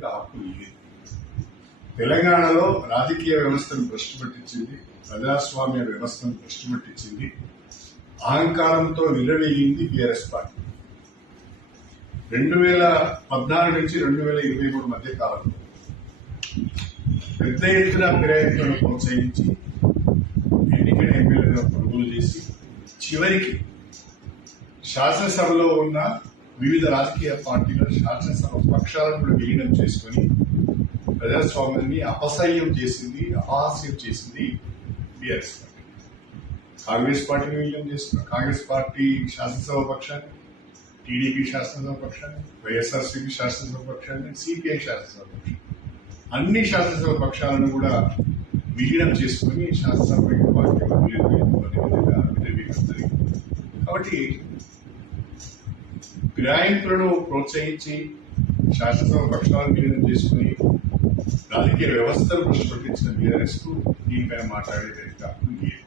చేయడానికి హక్కు లేదు తెలంగాణలో రాజకీయ వ్యవస్థను దృష్టి పట్టించింది ప్రజాస్వామ్య వ్యవస్థను దృష్టి పట్టించింది అహంకారంతో నిలవేయింది బీఆర్ఎస్ పార్టీ. రెండు వేల పద్నాలుగు నుంచి రెండు వేల ఇరవై మూడు మధ్య కాలంలో పెద్ద ఎత్తున ఫిరాయింపులను ప్రోత్సహించి ఎన్నికల ఎమ్మెల్యేగా కొనుగోలు చేసి చివరికి శాసనసభలో ఉన్న వివిధ రాజకీయ పార్టీల శాసనసభ పక్షాలను కూడా విలీనం చేసుకొని ప్రజాస్వామ్యాన్ని అపసహ్యం చేసింది అపహాస్యం చేసింది బీఆర్ఎస్ పార్టీ. కాంగ్రెస్ పార్టీని విలీనం చేసుకున్న కాంగ్రెస్ పార్టీ శాసనసభ పక్షాన్ని టీడీపీ శాసనసభ పక్షాన్ని వైఎస్ఆర్సీపీ శాసనసభ పక్షాన్ని సిపిఐ శాసనసభ పక్షాన్ని. అన్ని శాసనసభ పక్షాలను కూడా విలీనం చేసుకుని శాసనసభ పార్టీ విలీనం కాబట్టి ఫిరాయింపులను ప్రోత్సహించి శాసనసభ పక్షాలను విలీనం చేసుకుని రాజకీయ వ్యవస్థను ప్రశ్న పట్టించిన బీఆర్ఎస్కు దీనిపైన మాట్లాడేది కాకుండా